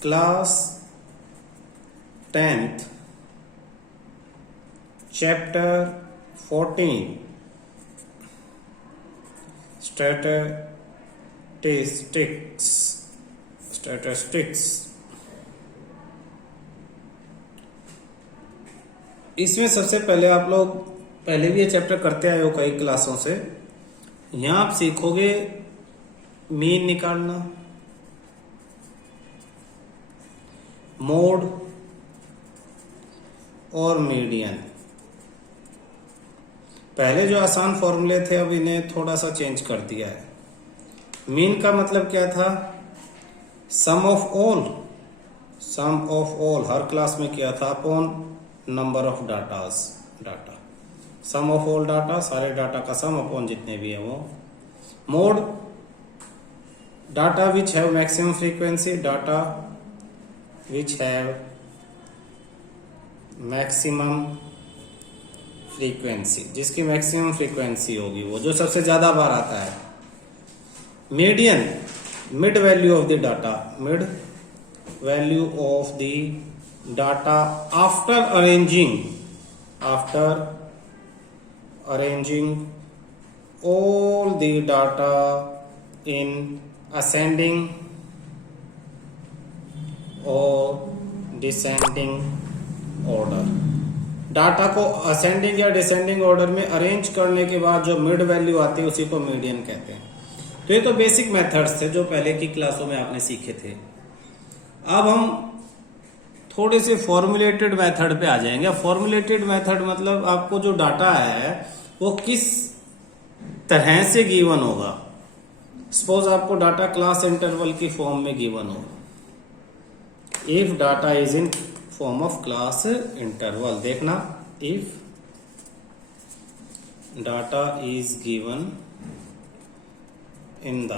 Class 10th chapter 14 statistics. इसमें सबसे पहले आप लोग पहले भी ये चैप्टर करते आए हो कई क्लासों से। यहां आप सीखोगे मीन निकालना, मोड और मीडियन। पहले जो आसान फॉर्मूले थे अब इन्हें थोड़ा सा चेंज कर दिया है। मीन का मतलब क्या था? सम ऑफ ऑल हर क्लास में किया था upon number of data. Sum of all data, सारे डाटा का सम अपॉन जितने भी है वो। Mode, data which have maximum frequency, data which have maximum frequency, जिसकी मैक्सिमम फ्रीक्वेंसी होगी वो जो सबसे ज्यादा बार आता है। Median, mid value of the data, mid value of the data after arranging all the data in ascending or descending order। Data को असेंडिंग या डिसेंडिंग ऑर्डर में अरेंज करने के बाद जो मिड वैल्यू आती है उसी को मीडियन कहते हैं। तो ये तो बेसिक मेथड्स थे जो पहले की क्लासों में आपने सीखे थे। अब हम थोड़े से फॉर्मुलेटेड मेथड पे आ जाएंगे। फॉर्मुलेटेड मेथड मतलब आपको जो डाटा है वो किस तरह से गिवन होगा। सपोज आपको डाटा क्लास इंटरवल की फॉर्म में गिवन हो। If data is in form of class interval, देखना, if data is given in the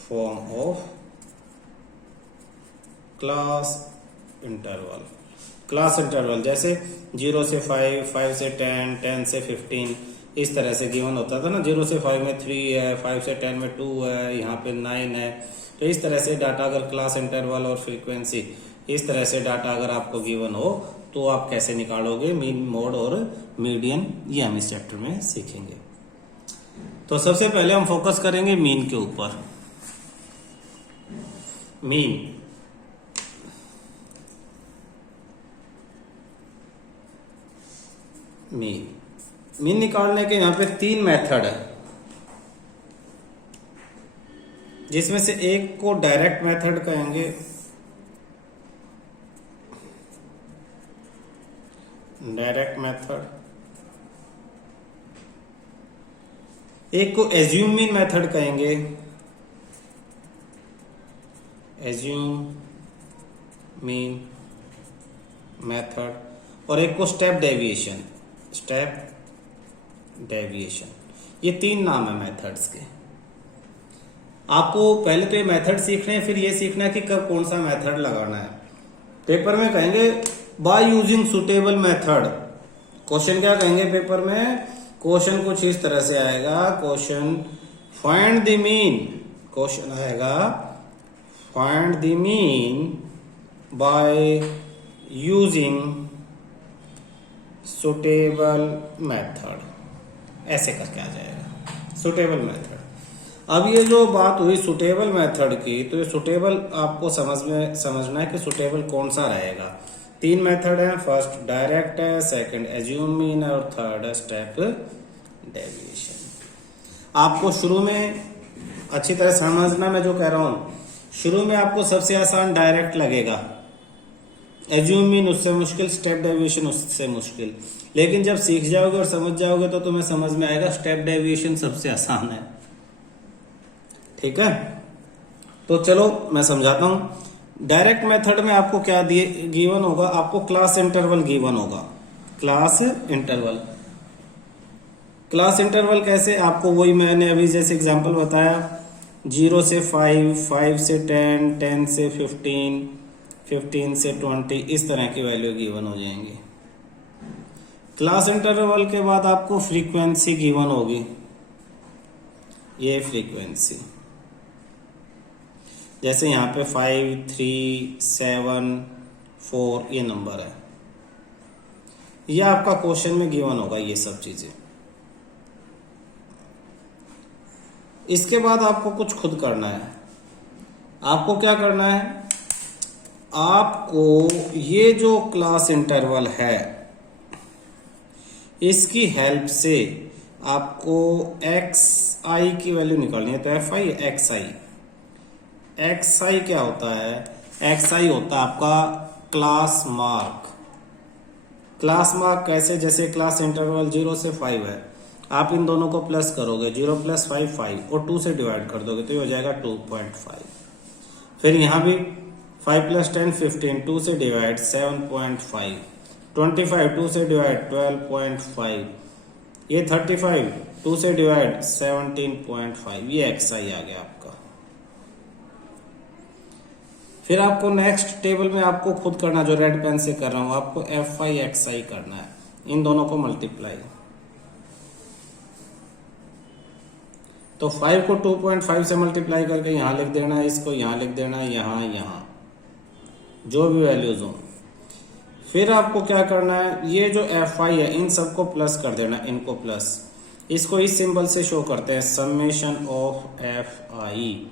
form of class interval जैसे 0 से 5, 5 से 10, 10 से 15 इस तरह से गिवन होता था ना। 0 से 5 में 3 है, 5 से 10 में 2 है, यहाँ पे 9 है। तो इस तरह से डाटा अगर क्लास इंटरवल और फ्रीक्वेंसी इस तरह से डाटा अगर आपको गिवन हो तो आप कैसे निकालोगे मीन, मोड और मीडियन, ये हम इस चैप्टर में सीखेंगे। तो सबसे पहले हम फोकस करेंगे मीन के ऊपर। मीन निकालने के यहां पे 3 मेथड है, जिसमें से एक को डायरेक्ट मेथड कहेंगे, डायरेक्ट मेथड। एक को एज्यूम मीन मेथड कहेंगे, एज्यूम मीन मेथड। और एक को स्टेप डेविएशन। ये 3 नाम है मेथड्स के। आपको पहले तो ये मेथड सीखने हैं, फिर ये सीखना है कि कब कौन सा मेथड लगाना है। पेपर में कहेंगे bye using suitable method. Question क्या कहेंगे पेपर में? क्वेश्चन कुछ इस तरह से आएगा। Question find the mean, question आएगा find the mean by using suitable method, ऐसे करके आ जाएगा सुटेबल मेथड। अब ये जो बात हुई सुटेबल मेथड की, तो ये सुटेबल आपको समझना है कि सुटेबल कौन सा रहेगा। 3 मेथड है, फर्स्ट डायरेक्ट है, सेकंड एज्यूम मीन है और थर्ड है स्टेप डेविएशन। आपको शुरू में अच्छी तरह समझना, मैं जो कह रहा हूं, शुरू में आपको सबसे आसान डायरेक्ट लगेगा, एज्यूम मीन उससे मुश्किल, स्टेप डेविएशन उससे मुश्किल। लेकिन जब सीख जाओगे और समझ जाओगे तो तुम्हें समझ में आएगा स्टेप डेविएशन सबसे आसान है। ठीक है, तो चलो मैं समझाता हूं। डायरेक्ट मेथड में आपको क्या गिवन होगा? आपको क्लास इंटरवल गिवन होगा। क्लास इंटरवल कैसे? आपको वही मैंने अभी जैसे एग्जांपल बताया, 0 से 5, 5 से 10, 10 से 15, 15 से 20 इस तरह की वैल्यू गिवन हो जाएंगी। क्लास इंटरवल के बाद आपको फ्रीक्वेंसी गिवन होगी, ये फ्रीक्वेंसी। जैसे यहाँ पे 5 3 7 4 ये नंबर है, ये आपका क्वेश्चन में गिवन होगा ये सब चीजें। इसके बाद आपको कुछ खुद करना है। आपको क्या करना है, आपको ये जो क्लास इंटरवल है इसकी हेल्प से आपको एक्स आई की वैल्यू निकालनी है। तो F I X I, X I क्या होता है, एक्स आई होता है आपका क्लास मार्क। क्लास मार्क कैसे, जैसे क्लास इंटरवल 0 से 5 है, आप इन दोनों को प्लस करोगे, 0 + 5 5 और 2 से डिवाइड कर दोगे तो ये हो जाएगा 2.5। फिर यहाँ भी 5 + 10 15, 2 से डिवाइड 7.5, 25 2 से डिवाइड 12.5, ये 35 2 से डिवाइड 17.5, ये एक्स आई आ गया आपका। फिर आपको नेक्स्ट टेबल में आपको खुद करना, जो रेड पेन से कर रहा हूं, आपको एफ आई एक्स आई करना है, इन दोनों को मल्टीप्लाई। तो 5 को 2.5 से मल्टीप्लाई करके यहां लिख देना है, इसको यहां लिख देना है, यहां जो भी वैल्यूज हो। फिर आपको क्या करना है, ये जो एफ आई है इन सबको प्लस कर देना, इनको प्लस, इसको इस सिंबल से शो करते हैं, समेशन ऑफ एफ आई।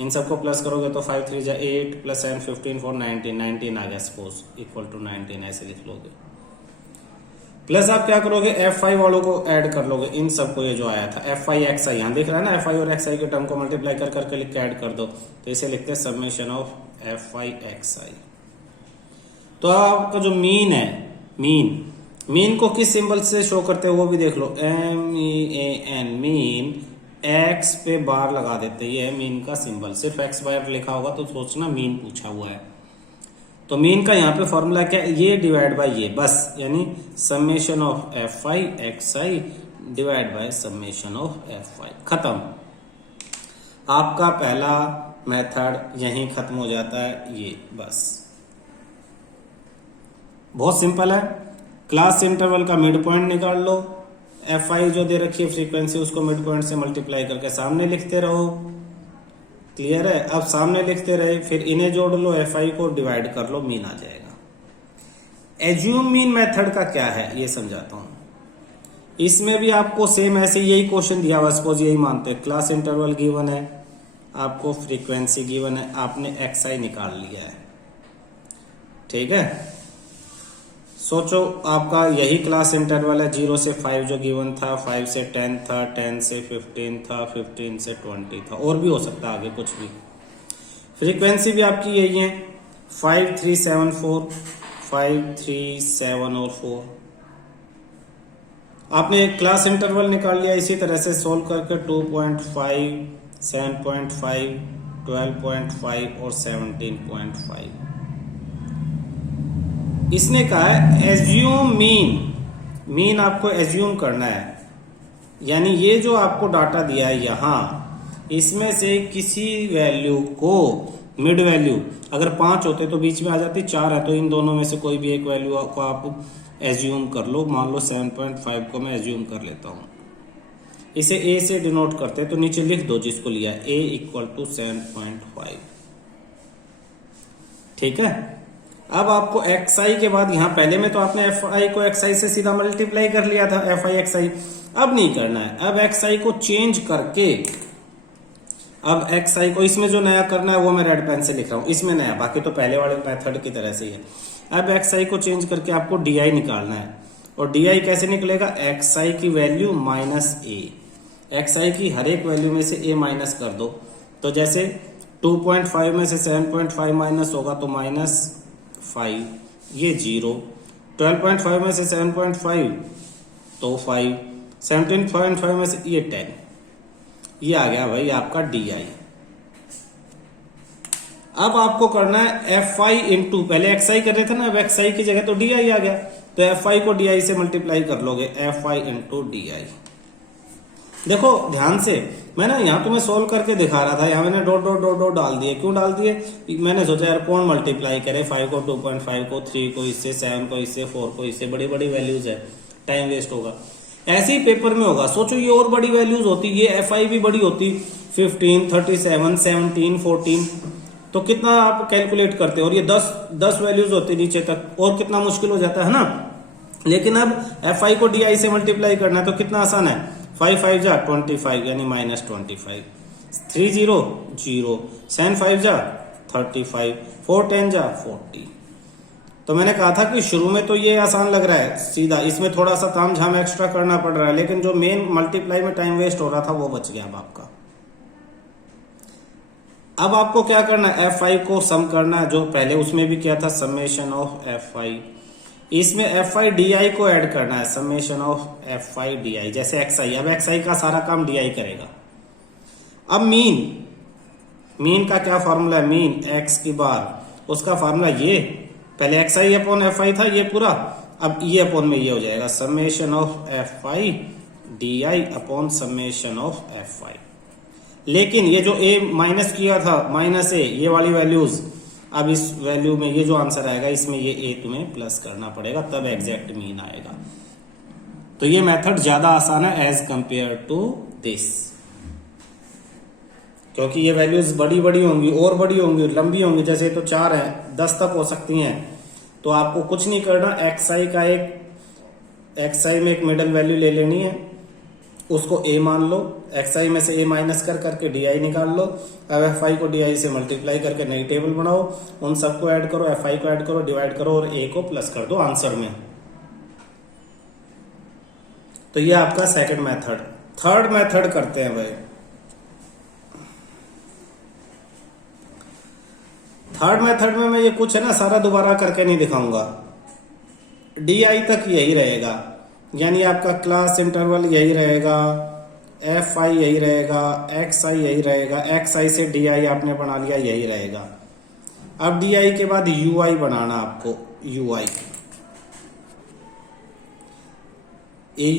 इन सबको प्लस करोगे तो 5 3 जा 8 + 10 15 4 19 19 आ गया, सपोज इक्वल टू 19 ऐसे लिख लोगे। प्लस आप क्या करोगे, एफ आई वालों को ऐड कर लोगे, इन सबको, ये जो आया था एफ आई एक्स आई, यहाँ दिख रहा है ना, एफ आई और एक्स आई के टर्म को मल्टीप्लाई कर करके लिख के ऐड कर दो, तो इसे लिखते हैं summation of F I X I. तो आपका जो मीन है, मीन को किस सिंबल से शो करते हैं वो भी देख लो, MEAN, मीन, एक्स पे बार लगा देते हैं, ये है मीन का सिंबल। सिर्फ एक्स बार लिखा होगा तो सोचना मीन पूछा हुआ है। तो मीन का यहाँ पे फॉर्मूला क्या है, ये डिवाइड बाय ये, बस, यानी summation of F I X I divide by summation of F आई, खत्म। आपका पहला मेथड यहीं खत्म हो जाता है, ये बस बहुत सिंपल है। क्लास इंटरवल का मिड पॉइंट निकाल लो, एफ आई जो दे रखी है फ्रीक्वेंसी, उसको मिड पॉइंट से मल्टीप्लाई करके सामने लिखते रहो, क्लियर है। अब सामने लिखते रहे, फिर इन्हें जोड़ लो, एफ आई को डिवाइड कर लो, मीन आ जाएगा। एज्यूम मीन मेथड का क्या है ये समझाता हूं। इसमें भी आपको सेम ऐसे यही क्वेश्चन दिया हुआ, सपोज यही मानते हैं, क्लास इंटरवल गिवन है, आपको फ्रीक्वेंसी गिवन है, आपने एक्स आई निकाल लिया है, ठीक है। सोचो आपका यही क्लास इंटरवल है, 0 से 5 जो गिवन था, 5 से 10 था, 10 से 15 था, 15 से 20 था, और भी हो सकता है आगे कुछ भी। फ्रीक्वेंसी भी आपकी यही है, 5 3 7 4, 5 3 7 और 4। आपने एक क्लास इंटरवल निकाल लिया, इसी तरह से सोल्व करके 2.5, 7.5, 12.5 और 17.5। इसने कहा है एज्यूम मीन आपको एज्यूम करना है, यानी ये जो आपको डाटा दिया है यहां, इसमें से किसी वैल्यू को, मिड वैल्यू अगर 5 होते तो बीच में आ जाती, 4 है तो इन दोनों में से कोई भी एक वैल्यू को आप एज्यूम कर लो। मान लो 7.5 को मैं एज्यूम कर लेता हूं, इसे ए से डिनोट करते हैं, तो नीचे लिख दो जिसको लिया, ए इक्वल टू 7.5, ठीक है। अब आपको एक्स आई के बाद, यहां पहले में तो आपने एफ आई को एक्स आई से सीधा मल्टीप्लाई कर लिया था, एफ आई एक्स आई, अब नहीं करना है। अब एक्स आई को चेंज करके, अब एक्स आई को इसमें जो नया करना है वो मैं रेड पेन से लिख रहा हूं, इसमें नया, बाकी तो पहले वाले मेथड की तरह से ही है। अब एक्स आई को चेंज करके आपको डी आई निकालना है, और डी आई कैसे निकलेगा, एक्स आई की वैल्यू माइनस ए, एक्स आई की हर एक वैल्यू में से ए माइनस कर दो, तो जैसे 2.5 में से 7.5 माइनस होगा तो -5, ये 0, 12.5 में से 7.5 तो 5, 17.5 में से ये 10, ये आ गया भाई आपका डी आई। अब आपको करना है एफ आई इंटू, पहले एक्स आई कर रहे थे ना, अब एक्स आई की जगह तो डी आई आ गया, तो एफ आई को डी आई से मल्टीप्लाई कर लोगे, F I into D I. देखो ध्यान से, मैं ना यहाँ तुम्हें सोल्व करके दिखा रहा था, यहाँ मैंने डॉट डॉट डॉट डॉट डाल दिए, क्यों डाल दिए, मैंने सोचा यार कौन मल्टीप्लाई करे 5 को 2.5 को, 3 को इससे, 7 को इससे, 4 को इससे, बड़ी बड़ी वैल्यूज है, टाइम वेस्ट होगा। ऐसे ही पेपर में होगा, सोचो ये और बड़ी वैल्यूज होती, ये एफ आई भी बड़ी होती, 15, 37, 17, 14, तो कितना आप कैलकुलेट करते हो, और ये 10 वैल्यूज होती नीचे तक, और कितना मुश्किल हो जाता है ना। लेकिन अब fi को di से मल्टीप्लाई करना है तो कितना आसान है, 5 5 जा 25 यानी -25, 3 0 0, 7 5 जा 35, 4 10 जा 40। तो मैंने कहा था कि शुरू में तो ये आसान लग रहा है सीधा, इसमें थोड़ा सा ताम झाम एक्स्ट्रा करना पड़ रहा है, लेकिन जो मेन मल्टीप्लाई में टाइम वेस्ट हो रहा था वो बच गया अब आपका। अब आपको क्या करना है, fi को सम करना है, जो पहले उसमें भी किया था, समेशन ऑफ fi। इसमें fi di को ऐड करना है, समेशन ऑफ fi di, जैसे xi। अब xi का सारा काम di करेगा। अब मीन का क्या फॉर्मूला है, मीन x की बार, उसका फॉर्मूला ये, पहले xi अपॉन fi था ये पूरा, अब ये अपॉन में ये हो जाएगा, summation of fi di upon summation of fi। लेकिन ये जो a माइनस किया था, -a, ये वाली वैल्यूज, अब इस वैल्यू में ये जो आंसर आएगा इसमें ये a तुम्हें प्लस करना पड़ेगा, तब एग्जैक्ट मीन आएगा। तो ये मेथड ज्यादा आसान है एज कंपेयर टू दिस, क्योंकि ये वैल्यूज बड़ी बड़ी होंगी और बड़ी होंगी, लंबी होंगी। जैसे तो 4 है, 10 तक हो सकती हैं, तो आपको कुछ नहीं करना, xi में एक मिडल वैल्यू ले लेनी है, उसको a मान लो, xi में से a माइनस करके di निकाल लो। अब fi को di से मल्टीप्लाई करके नई टेबल बनाओ, उन सबको ऐड करो, fi को ऐड करो, डिवाइड करो और a को प्लस कर दो आंसर में। तो ये आपका सेकंड मेथड। थर्ड मेथड करते हैं भाई। थर्ड मेथड में मैं ये कुछ है ना सारा दोबारा करके नहीं दिखाऊंगा, di तक यही रहेगा, यानी आपका क्लास इंटरवल यही रहेगा, fi यही रहेगा, xi यही रहेगा, xi से di आपने बना लिया, यही रहेगा। अब di के बाद ui बनाना आपको, ui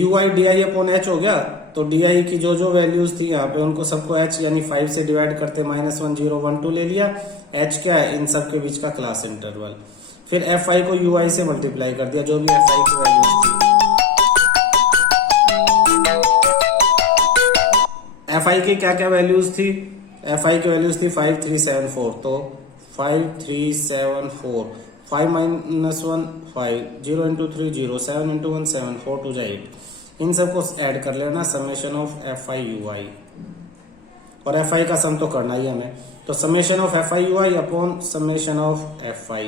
ui di upon h हो गया। तो di की जो जो वैल्यूज थी यहाँ पे उनको सबको h यानी 5 से डिवाइड करते -1 0 1 2 ले लिया। h क्या है, इन सब के बीच का क्लास इंटरवल। फिर fi को ui से मल्टीप्लाई कर दिया, जो भी fi की वैल्यूज थी। fi की क्या क्या वैल्यूज थी, fi की वैल्यूज थी 5 3 7 4, तो 5 3 7 4, 5 -1 5, 0 × 3 0, 7 × 1 7, 4 2 8, इन सबको ऐड कर लेना, समेशन ऑफ fi ui, और fi का सम तो करना ही हमें, तो summation of fi ui upon summation of fi।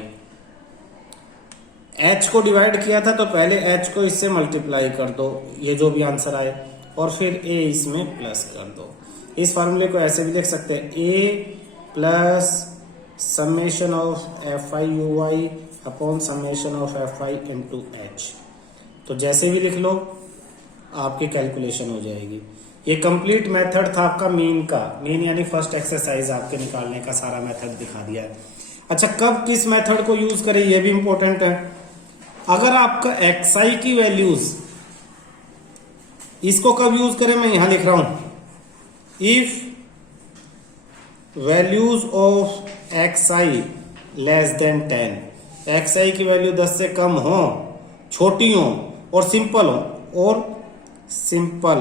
h को डिवाइड किया था तो पहले h को इससे मल्टीप्लाई कर दो, ये जो भी आंसर आए, और फिर a इसमें प्लस कर दो। इस फार्मूले को ऐसे भी लिख सकते हैं, a plus summation of fi ui upon summation of fi into h। तो जैसे भी लिख लो आपकी कैलकुलेशन हो जाएगी। ये कंप्लीट मेथड था आपका मीन का, मीन यानी फर्स्ट एक्सरसाइज आपके निकालने का सारा मेथड दिखा दिया है। अच्छा, कब किस मेथड को यूज करें ये भी इंपॉर्टेंट है। अगर आपका xi की वैल्यूज, इसको कब यूज करें, मैं यहां लिख रहा हूं, if values of xi less than 10, xi की वैल्यू 10 से कम हो, छोटी हो और सिंपल हो, और सिंपल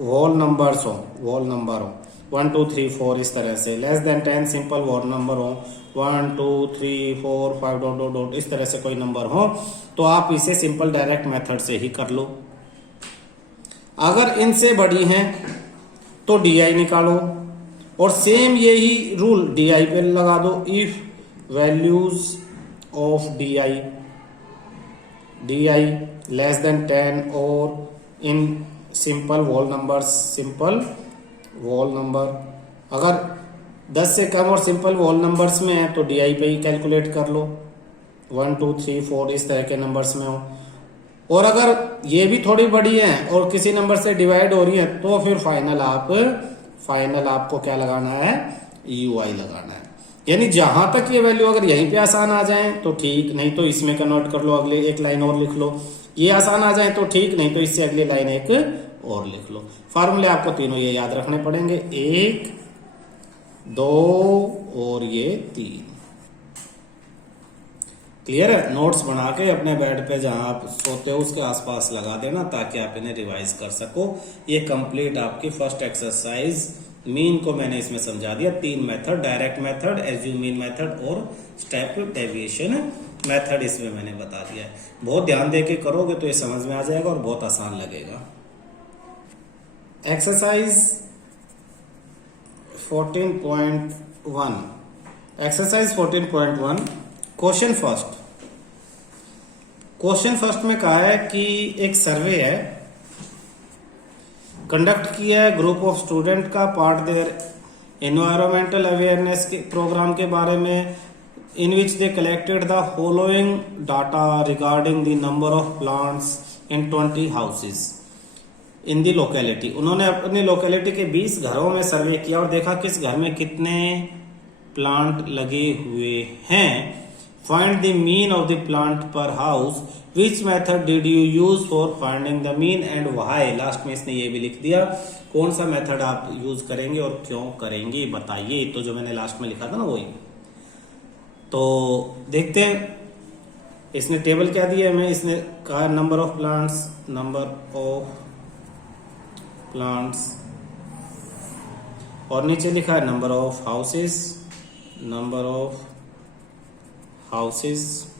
होल नंबर्स हो, होल नंबर हो 1 2 3 4 इस तरह से, less than 10 simple whole number हो 1 2 3 4 5 डॉट डॉट डॉट इस तरह से कोई नंबर हो, तो आप इसे सिंपल डायरेक्ट मेथड से ही कर लो। अगर इनसे बड़ी हैं तो di निकालो, और सेम यही रूल di पे लगा दो, if values of di less than 10 और इन सिंपल होल नंबर, अगर 10 से कम और सिंपल होल नंबर्स में है तो di पे ही कैलकुलेट कर लो, 1 2 3 4 इस तरह के नंबर्स में हो। और अगर ये भी थोड़ी बड़ी है और किसी नंबर से डिवाइड हो रही है तो फिर फाइनल आपको क्या लगाना है, ui लगाना है। यानी जहां तक ये वैल्यू अगर यहीं पे आसान आ जाए तो ठीक, नहीं तो इसमें कन्वर्ट कर लो, अगले एक लाइन और लिख लो। ये आसान आ जाए तो ठीक, नहीं तो इससे अगली लाइन एक और लिख लो। फार्मूले आपको तीनों ये याद रखने पड़ेंगे, 1 2 और ये 3। क्लियर है। नोट्स बना के अपने बेड पे जहां आप सोते हो उसके आसपास लगा देना ताकि आप इन्हें रिवाइज कर सको। ये कंप्लीट आपकी फर्स्ट एक्सरसाइज मीन को मैंने इसमें समझा दिया। 3 method, direct method, assume mean method और स्टेप डेविएशन मेथड इसमें मैंने बता दिया है। बहुत ध्यान दे के करोगे तो ये समझ में आ जाएगा और बहुत आसान लगेगा। Exercise 14.1, exercise 14.1 question first. Question first में कहा है कि एक सर्वे है कंडक्ट किया है ग्रुप ऑफ स्टूडेंट का पार्ट देयर एनवायरमेंटल अवेयरनेस के प्रोग्राम के बारे में, in which they collected the following data regarding the number of plants in 20 houses in the locality. उन्होंने अपनी लोकेलिटी के 20 घरों में सर्वे किया और देखा किस घर में कितने प्लांट लगे हुए हैं। Find the mean of the plant per house, which method did you use for finding the mean and why. Last में इसने ये भी लिख दिया कौन सा मेथड आप यूज करेंगे और क्यों करेंगे बताइए। तो जो मैंने लास्ट में लिखा था ना वही। तो देखते हैं इसने टेबल क्या दिया हमें। इसने कहा number of plants, number of plants, और नीचे लिखा है number of houses, number of houses.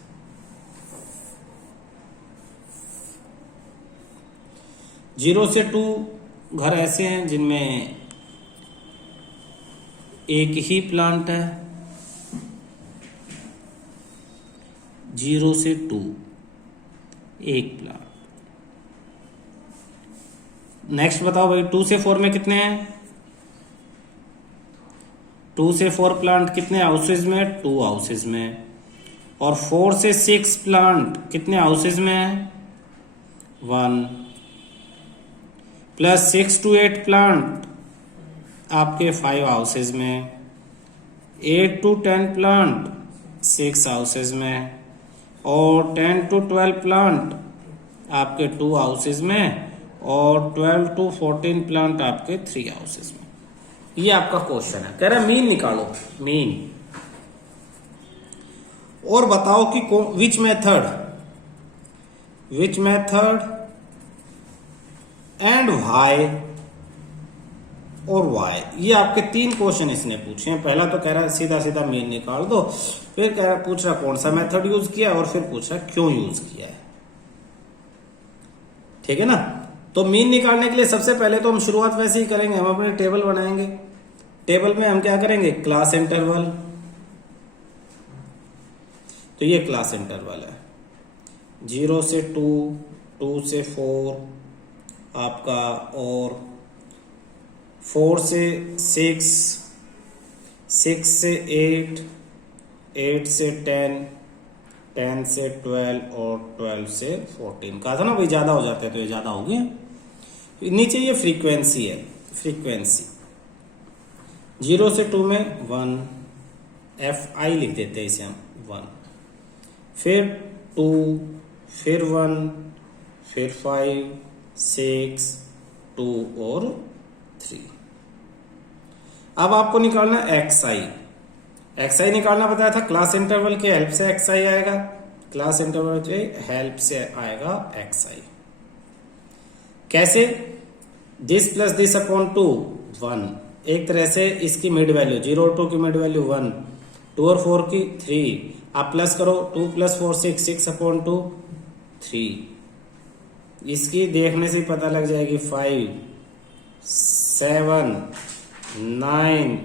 Zero से 2 घर ऐसे हैं जिनमें एक ही प्लांट है। 0 से 2 एक प्लांट। नेक्स्ट बताओ भाई 2 से 4 में कितने हैं। 2 से 4 प्लांट कितने हाउसेज में, 2 हाउसेज में। और 4 से 6 प्लांट कितने हाउसेज में है, 1। प्लस 6 to 8 प्लांट आपके 5 हाउसेज में। 8 to 10 प्लांट 6 हाउसेज में। और 10 to 12 प्लांट आपके 2 हाउसेज में। और 12 to 14 प्लांट आपके 3 हाउसेज में। ये आपका क्वेश्चन है। कह रहा है मीन निकालो, मीन। और बताओ कि विच मेथड एंड व्हाई और व्हाई। ये आपके 3 क्वेश्चन इसने पूछे हैं। पहला तो कह रहा है सीधा सीधा मीन निकाल दो, फिर कह रहा पूछ रहा कौन सा मेथड यूज किया और फिर पूछ रहा क्यों यूज किया है। ठीक है ना। तो मीन निकालने के लिए सबसे पहले तो हम शुरुआत वैसे ही करेंगे, हम अपने टेबल बनाएंगे। टेबल में हम क्या करेंगे, क्लास इंटरवल। तो ये क्लास इंटरवल है। 0 से 2, 2 से 4 आपका, और 4 से 6, 6 से 8, 8 से 10, 10 से 12 और 12 से 14। कहा था ना भाई ज्यादा हो जाते हैं तो ये ज्यादा हो गया। नीचे ये फ्रीक्वेंसी है, फ्रीक्वेंसी 0 से 2 में 1, FI लिख देते हैं इसे हम 1। फिर 2, फिर 1, फिर 5, 6, 2 और 3। अब आपको निकालना XI। XI निकालना बताया था, क्लास इंटरवल के हेल्प से XI आएगा। क्लास इंटरवल के हेल्प से आएगा XI। कैसे, दिस प्लस दिस अपॉन 2 1। एक तरह से इसकी मिड वैल्यू 0 और 2 की मिड वैल्यू 1, 2 और 4 की 3। आप प्लस करो 2 + 4 6, 6 अपॉन 2 3। इसकी देखने से पता लग जाएगी 5, 7, 9,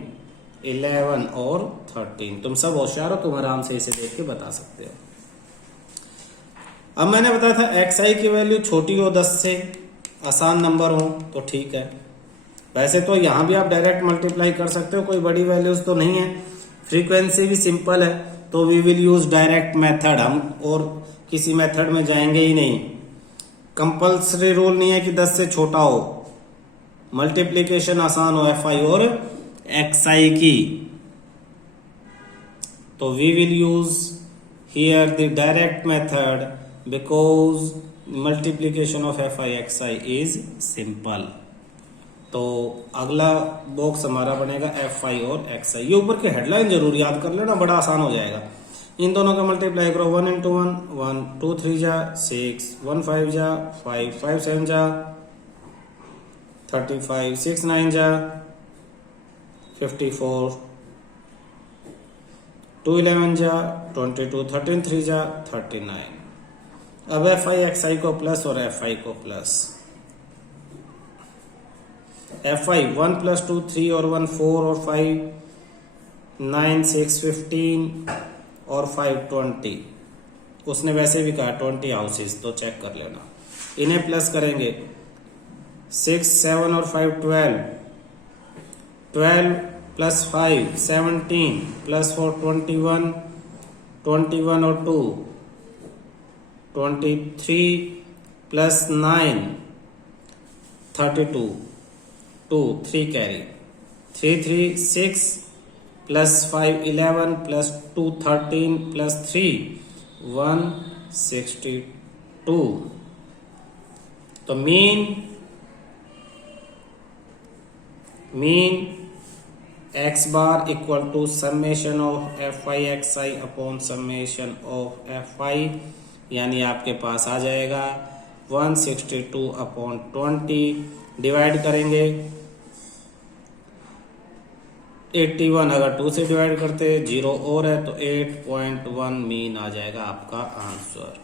11 और 13। तुम सब होशियार हो, तुम आराम से इसे देख के बता सकते हो। अब मैंने बताया था XI की वैल्यू छोटी हो 10 से, आसान नंबर हो तो ठीक है। वैसे तो यहां भी आप डायरेक्ट मल्टीप्लाई कर सकते हो, कोई बड़ी वैल्यूज तो नहीं है। फ्रीक्वेंसी भी सिंपल है, तो we will use direct method. हम और किसी मेथड में जाएंगे ही नहीं। कंपल्सरी रूल नहीं है कि 10 से छोटा हो, मल्टीप्लीकेशन आसान हो FI और XI की। तो we will use here the direct method because multiplication of FI XI is simple. तो अगला बॉक्स हमारा बनेगा FI और XI। ये ऊपर की हेडलाइन जरूर याद कर लेना, बड़ा आसान हो जाएगा। इन दोनों का मल्टीप्लाई करो, 1 × 1 1, 2 3 जा 6, 1 5 जा 5, 5 7 जा 35, 6 9 जा 54, 2 11 जा 22, 13 3 जा 39। अब एफ आई एक्स आई को प्लस और एफ आई को प्लस। एफ आई 1 + 2 3 और 1 4 और 5 9 6 15 और 5 20। उसने वैसे भी कहा 20 हाउसेस, तो चेक कर लेना। इन्हें प्लस करेंगे 6 7 और 5 12, 12 + 5 17 + 4 21, 21 और 2 23 + 9 32, 2 3 कैरी, 3 3 6 + 5 11 + 2 13 + 3 162। तो mean x bar equal to summation of F I X I upon summation of F I, यानी आपके पास आ जाएगा 162/20। डिवाइड करेंगे 81, अगर 2 से डिवाइड करते 0 और है तो 8.1 मीन आ जाएगा आपका आंसर।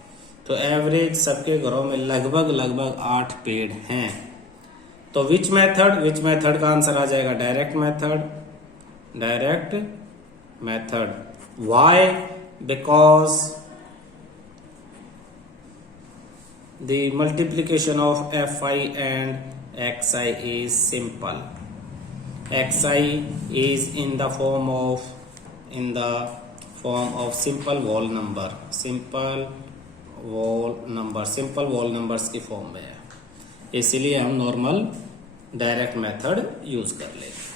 तो एवरेज सबके घरों में लगभग 8 पेड़ हैं। तो विच मेथड का आंसर आ जाएगा direct method. Why? Because the multiplication of F I and x I is simple. xi is in the form of simple whole numbers की फॉर्म में है, इसीलिए हम नॉर्मल डायरेक्ट मेथड यूज कर लेंगे।